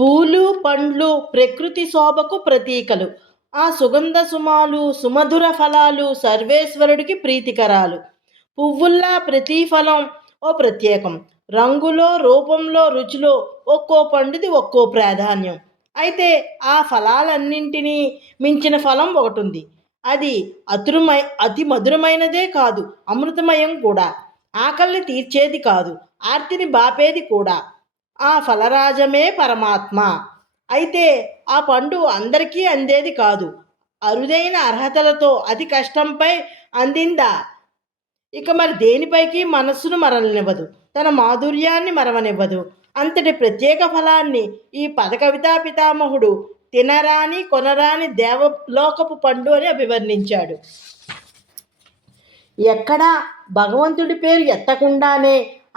పూలు పండ్లు ప్రకృతి శోభకు ప్రతీకలు. ఆ సుగంధ సుమాలు సుమధుర ఫలాలు సర్వేశ్వరుడికి ప్రీతికరాలు. పువ్వుల్లా ప్రతి ఫలం ఓ ప్రత్యేకం. రంగులో రూపంలో రుచిలో ఒక్కో పండుది ఒక్కో ప్రాధాన్యం. అయితే ఆ ఫలాలన్నింటినీ మించిన ఫలం ఒకటుంది. అది అతి మధురమైనదే కాదు, అమృతమయం కూడా. ఆకలిని తీర్చేది కాదు, ఆర్తిని బాపేది కూడా. ఆ ఫలరాజమే పరమాత్మ. అయితే ఆ పండు అందరికీ అందేది కాదు. అరుదైన అర్హతలతో అతి కష్టంపై అందిందా ఇక మరి దేనిపైకి మనస్సును మరలనివ్వదు, తన మాధుర్యాన్ని మరవనివ్వదు. అంతటి ప్రత్యేక ఫలాన్ని ఈ పదకవితా పితామహుడు తినరాని కొనరాని దేవలోకపు పండు అని అభివర్ణించాడు. ఎక్కడా భగవంతుడి పేరు ఎత్తకుండానే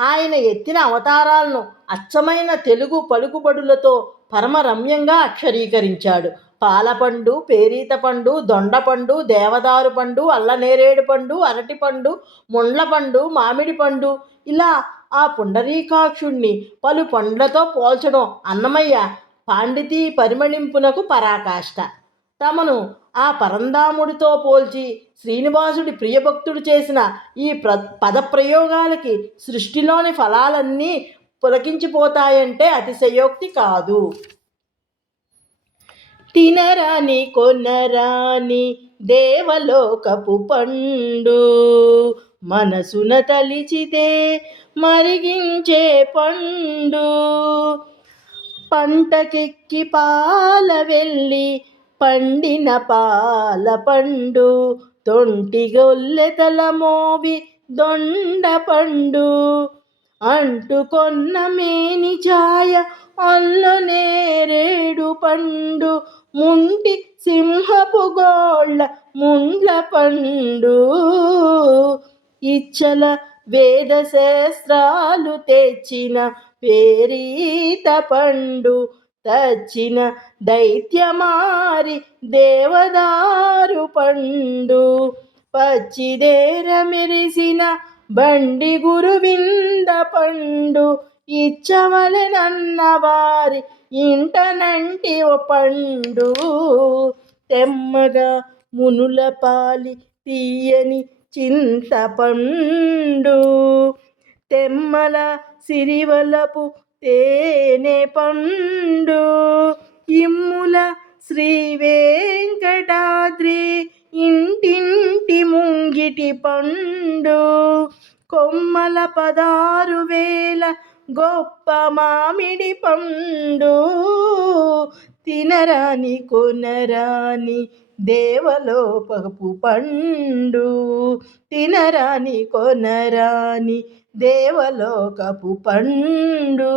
ఆయన ఎత్తిన అవతారాలను అచ్చమైన తెలుగు పలుకుబడులతో పరమరమ్యంగా అక్షరీకరించాడు. పాలపండు, పేరీత పండు, దొండపండు, దేవదారు పండు, అల్లనేరేడు పండు, అరటి పండు, ముండ్ల పండు, మామిడి పండు, ఇలా ఆ పుండరీకాక్షుణ్ణి పలు పండ్లతో పోల్చడం అన్నమయ్య పాండితీ పరిమళింపునకు పరాకాష్ట. తమను ఆ పరంధాముడితో పోల్చి శ్రీనివాసుడి ప్రియభక్తుడు చేసిన ఈ పదప్రయోగాలకి సృష్టిలోని ఫలాలన్నీ పులకించిపోతాయంటే అతిశయోక్తి కాదు. తినరాని కొనరాని దేవలోకపు పండు, మనసున తలిచితే మరిగించే పండు, పంటకెక్కి పాల వెళ్ళి పండిన పాల పండు, తొంటిగొల్లెతల మోవి దొండ పండు, అంటుకొన్న మేని ఛాయ అల్లు నేరేడు పండు, ముంటి సింహపు గోళ్ళ ముండ్ల పండు, ఇచ్చల వేద శాస్త్రాలు తెచ్చిన పేరీత పండు, తచ్చిన దైత్యమారి దేవదారు పండు, పచ్చిదేర మెరిసిన బండి గురువింద పండు, ఇచ్చవలెనన్నవారి ఇంటనంటి ఓ పండు, తెమ్మగా మునుల పాలి తీయని చింతపండు, తెమ్మల సిరివలపు తేనె పండు, ఇమ్ముల శ్రీ వెంకటాద్రి ఇంటింటి ముంగిటి పండు, కొమ్మల 16,000 గొప్ప మామిడి పండు, తినరాని కొనరాని దేవలోకపు పండు, తినరాని కొనరాని దేవలోకపు పండు.